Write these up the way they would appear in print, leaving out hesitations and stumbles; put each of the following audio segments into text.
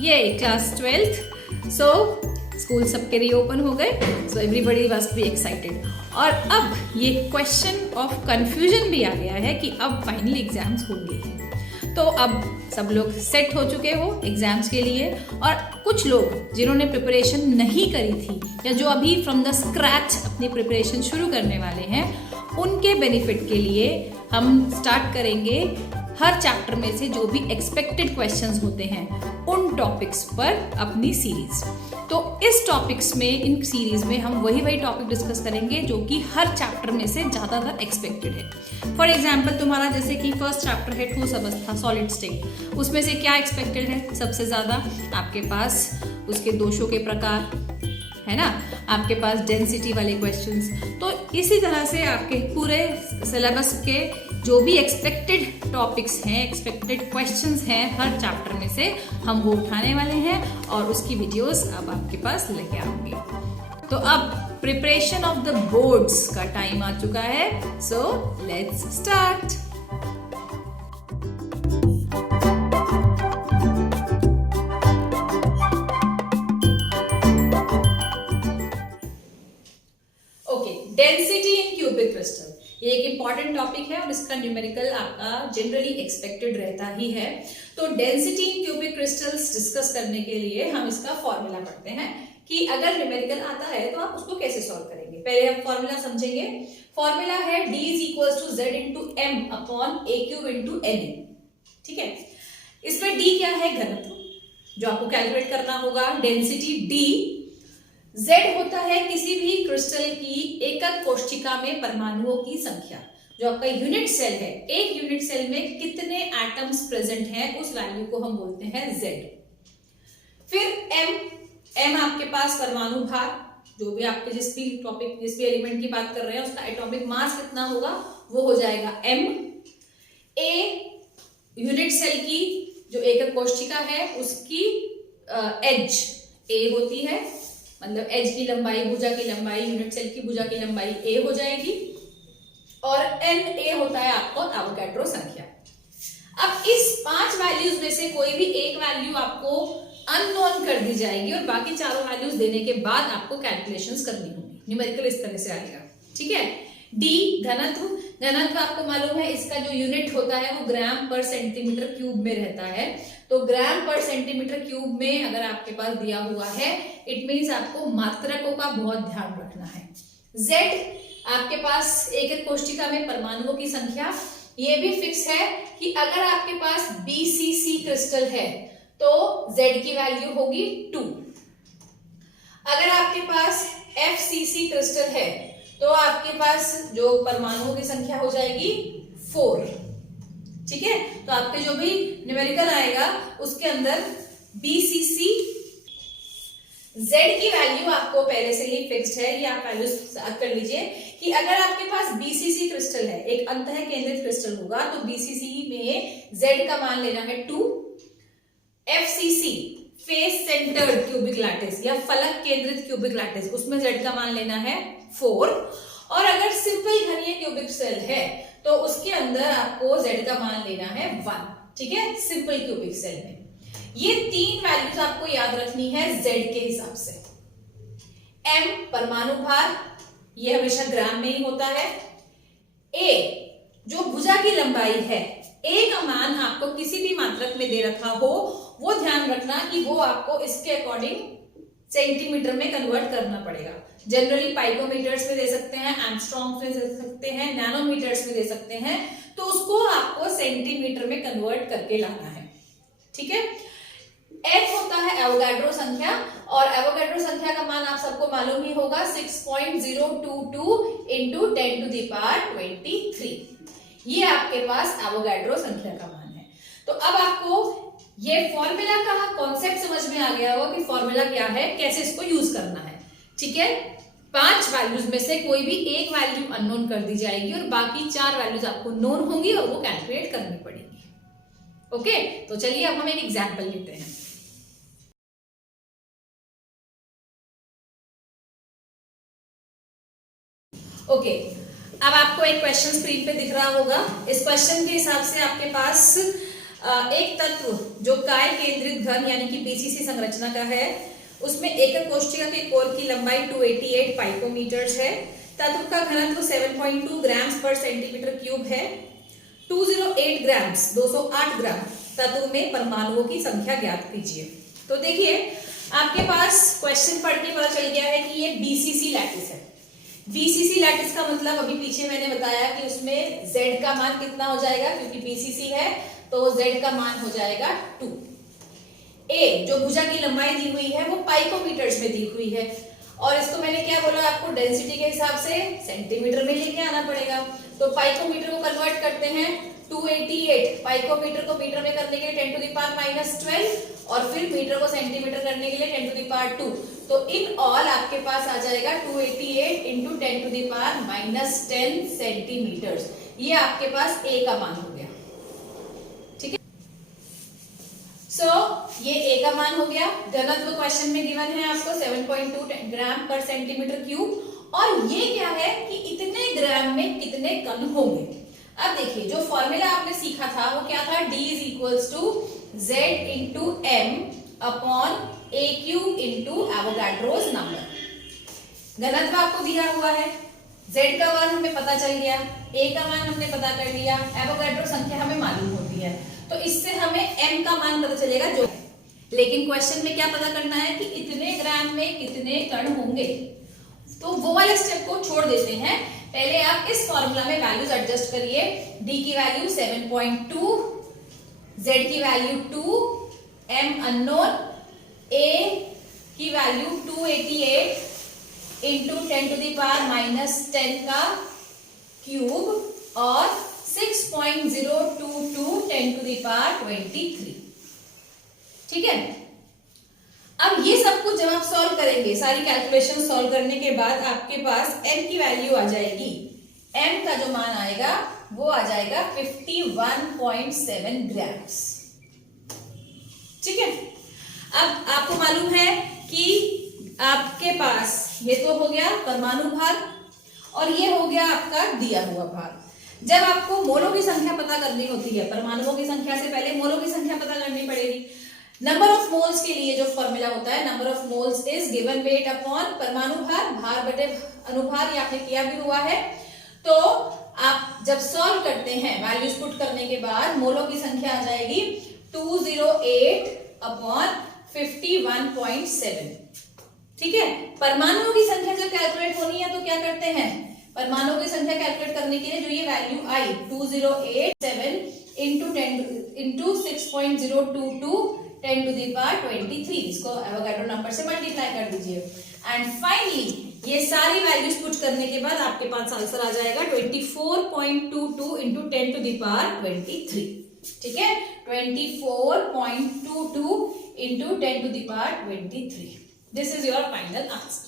ये class 12th। So school सबके reopen हो गए, so everybody must be excited. और अब ये क्वेश्चन ऑफ कंफ्यूजन भी आ गया है कि अब फाइनल एग्जाम्स होंगे। तो अब सब लोग सेट हो चुके हो एग्जाम्स के लिए, और कुछ लोग जिन्होंने प्रिपरेशन नहीं करी थी या जो अभी फ्रॉम द स्क्रैच अपनी प्रिपरेशन शुरू करने वाले हैं, उनके बेनिफिट के लिए हम स्टार्ट करेंगे हर चैप्टर में से जो भी एक्सपेक्टेड क्वेश्चंस होते हैं उन टॉपिक्स पर अपनी सीरीज। तो इस टॉपिक्स में, इन सीरीज में हम वही टॉपिक डिस्कस करेंगे जो कि हर चैप्टर में से ज़्यादातर एक्सपेक्टेड है। फॉर एग्जाम्पल तुम्हारा जैसे कि फर्स्ट चैप्टर है ठोस अवस्था सॉलिड स्टेट, उसमें से क्या एक्सपेक्टेड है सबसे ज़्यादा? आपके पास उसके दोषों के प्रकार है ना, आपके पास डेंसिटी वाले क्वेश्चंस। तो इसी तरह से आपके पूरे सिलेबस के जो भी एक्सपेक्टेड टॉपिक्स हैं, एक्सपेक्टेड क्वेश्चंस हैं, हर चैप्टर में से हम वो उठाने वाले हैं और उसकी वीडियोस अब आपके पास लेके आऊंगी। तो अब प्रिपरेशन ऑफ द बोर्ड्स का टाइम आ चुका है, so let's start. Density in cubic crystal, ये एक इंपॉर्टेंट टॉपिक है और इसका न्यूमेरिकल आपका जनरली एक्सपेक्टेड रहता ही है। तो density in cubic crystals discuss करने के लिए हम इसका फॉर्मूला पढ़ते हैं कि अगर न्यूमेरिकल आता है तो आप उसको कैसे सॉल्व करेंगे। पहले हम फॉर्मूला समझेंगे। फॉर्मूला है D = Z × M / A³ × Na। ठीक है, इसमें D क्या है? घनत्व जो आपको कैलकुलेट करना होगा। डेंसिटी D, Z होता है किसी भी क्रिस्टल की एकक कोशिका में परमाणुओं की संख्या, जो आपका यूनिट सेल है, एक यूनिट सेल में कितने एटम्स प्रेजेंट हैं उस वैल्यू को हम बोलते हैं Z। फिर M आपके पास परमाणु भार, जो भी आपके जिस भी टॉपिक जिस भी एलिमेंट की बात कर रहे हैं उसका एटॉमिक मास कितना होगा वो हो जाएगा M। A यूनिट सेल की जो एकक कोशिका है उसकी एज A होती है, मतलब एज की लंबाई, भुजा की लंबाई, यूनिट सेल की भुजा की लंबाई A हो जाएगी। और Na होता है आपको एवोगैड्रो संख्या। अब इस 5 वैल्यूज में से कोई भी एक वैल्यू आपको अननोन कर दी जाएगी और बाकी चारों वैल्यूज देने के बाद आपको कैलकुलेशंस करनी होगी। न्यूमेरिकल इस तरह से आएगा। ठीक है। D घनत्व आपको मालूम है, इसका जो यूनिट होता है वो ग्राम पर सेंटीमीटर क्यूब में रहता है। तो ग्राम पर सेंटीमीटर क्यूब में अगर आपके पास दिया हुआ है, इट मीन्स आपको मात्रकों का बहुत ध्यान रखना है। Z आपके पास एकक कोशिका में परमाणुओं की संख्या, ये भी फिक्स है कि अगर आपके पास BCC क्रिस्टल है तो Z की वैल्यू होगी 2। अगर आपके पास FCC क्रिस्टल है तो आपके पास जो परमाणुओं की संख्या हो जाएगी 4। ठीक है, तो आपके जो भी न्यूमेरिकल आएगा उसके अंदर BCC Z की वैल्यू आपको पहले से ही फिक्स्ड है, ये आप वैल्यू याद कर लीजिए कि अगर आपके पास BCC क्रिस्टल है, एक अंतः केंद्रित क्रिस्टल होगा, तो BCC में Z का मान लेना है 2। FCC face centred cubic lattice या फलक केंद्रित क्यूबिक लैटिस, उसमें Z का मान लेना है 4। और अगर सिंपल घनीय क्यूबिक सेल है तो उसके अंदर आपको Z का मान लेना है 1। ठीक है, सिंपल क्यूबिक सेल में ये 3 वैल्यूज आपको याद रखनी है Z के हिसाब से। M परमाणु भार, ये हमेशा ग्राम में ही होता है। A जो भुजा की लंबाई है, A का मान आपको किसी भी मात्रक में दे रखा हो वो ध्यान रखना कि वो आपको इसके अकॉर्डिंग सेंटीमीटर में कन्वर्ट करना पड़ेगा। जनरली पाइकोमीटर्स में दे सकते हैं, एंगस्ट्रॉम्स में दे सकते हैं, नैनोमीटर्स में दे सकते हैं, तो उसको आपको सेंटीमीटर में कन्वर्ट करके लाना है। ठीक है। F होता है एवोगैड्रो संख्या, और एवोगैड्रो संख्या का मान आप सबको मालूम ही होगा 6.022 × 10⁻23। ये आपके पास एवोगैड्रो संख्या का मान है। तो अब आपको ये फॉर्मूला का कॉन्सेप्ट समझ में आ गया होगा कि फॉर्मूला क्या है, कैसे इसको यूज करना है। ठीक है, 5 वैल्यूज में से कोई भी एक वैल्यू अननोन कर दी जाएगी और बाकी 4 वैल्यूज आपको नोन होंगी और वो कैलकुलेट करनी पड़ेगी। ओके, तो चलिए अब हम एक एग्जांपल लेते हैं। ओके, अब आपको एक क्वेश्चन स्क्रीन पे दिख रहा होगा। इस क्वेश्चन के हिसाब से आपके पास एक तत्व जो काय केंद्रित घन यानी कि पीसीसी संरचना का है, उसमें एकक कोष्ठिका के कोर की लंबाई 288 पाइकोमीटर्स है, तत्व का घनत्व 7.2 ग्राम्स पर सेंटीमीटर क्यूब है, 208 ग्राम्स 208 ग्राम तत्व में परमाणुओं की संख्या ज्ञात कीजिए। तो देखिए आपके पास क्वेश्चन पढ़ के पता चल गया है कि ये बीसीसी लैटिस है। बीसीसी लैटिस का मतलब अभी पीछे मैंने बताया कि उसमें z का मान कितना हो जाएगा, क्योंकि बीसीसी है तो z का मान हो जाएगा 2। ए जो भुजा की लंबाई दी हुई है वो पाइकोमीटर्स में दी हुई है, और इसको मैंने क्या बोला आपको, डेंसिटी के हिसाब से सेंटीमीटर में लेके आना पड़ेगा। तो पाइकोमीटर को कन्वर्ट करते हैं, 288 पाइकोमीटर को मीटर में करने के लिए 10 टू द पावर -12 और फिर मीटर को सेंटीमीटर करने के लिए 10 टू द पावर 2। तो इन ऑल आपके पास आ जाएगा 288 into 10 to the power -10 centimetres. ये आपके पास ए का मान हो गया, ठीक है। सो ये ए का मान हो गया। घनत्व क्वेश्चन में गिवन है आपको 7.2 ग्राम पर सेंटीमीटर क्यूब, और ये क्या है कि इतने ग्राम में कितने कण होंगे। अब देखिए जो फॉर्मूला आपने सीखा था वो क्या था, D is equals to Z into M upon A cube into Avogadro's number. घनत्व आपको दिया हुआ है, Z का मान हमें पता चल गया, A का मान हमने पता कर लिया, एवोगाड्रो संख्या हमें मालूम होती है, तो इससे हमें M का मान पता चलेगा जो। लेकिन क्वेश्चन में क्या पता करना है कि इतने ग्राम में कितने कण होंगे, तो वो वाले स्टेप को छोड़ देते हैं। पहले आप इस फॉर्मूला में वैल्यूज एडजस्ट करिए। D की वैल्यू 7.2, Z की वैल्यू 2, M अननोन, A की value 288 into 10 to the power -10 का क्यूब और 6.022 10 टू द पावर 23, ठीक है। अब ये सब कुछ जब आप सॉल्व करेंगे, सारी कैलकुलेशन सॉल्व करने के बाद आपके पास m की वैल्यू आ जाएगी, m का जो मान आएगा वो आ जाएगा 51.7 ग्राम्स, ठीक है। अब आपको मालूम है कि आपके पास ये तो हो गया परमाणु भार और ये हो गया आपका दिया हुआ भार। जब आपको मोलों की संख्या पता करनी होती है, परमाणुओं की संख्या से पहले मोलों की संख्या पता करनी पड़ेगी। नंबर ऑफ मोल्स के लिए जो फॉर्मूला होता है, number of moles is given weight upon परमाणु भार, भार बटे अनुभार, ये आपने किया भी हुआ है। तो आप जब सॉल्व करते हैं वैल्यूज पुट करने के बाद मोलों की संख्या आ जाएगी 208 अपॉन 51.7, ठीक है। परमाणुओं की संख्या जब कैलकुलेट होनी है तो क्या करते हैं, परमाणुओं की संख्या कैलकुलेट करने के लिए जो ये वैल्यू आई 2087 इंटू 6.022 10 टू द पावर 23, इसको एवोगाड्रो नंबर से मल्टीप्लाई कर दीजिए। एंड फाइनली ये सारी वैल्यूज पुट करने के बाद आपके पास आंसर आ जाएगा 24.22 इंटू 10 टू द पावर 23, ठीक है। 24.22 into 10 to the power 23, this is your final answer.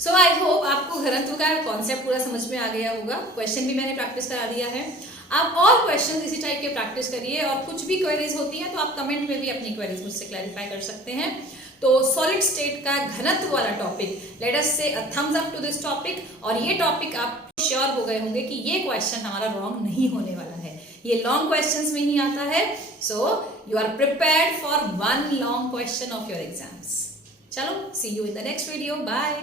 So I hope आपको घनत्व का कॉन्सेप्ट पूरा समझ में आ गया होगा। क्वेश्चन भी मैंने प्रैक्टिस करा दिया है। आप और क्वेश्चन इसी टाइप के प्रैक्टिस करिए, और कुछ भी क्वेरीज होती हैं तो आप कमेंट में भी अपनी क्वेरीज मुझसे क्लैरिफाई कर सकते हैं। तो सॉलिड स्टेट का घनत्व वाला topic, let us say a thumbs up to this topic. और ये टॉपिक आप श्योर हो गए होंगे कि ये क्वेश्चन हमारा रॉन्ग नहीं होने वाला है, ये लॉन्ग क्वेश्चंस में ही आता है। So you are prepared for one long question of your exams. चलो, see you in the next video, bye.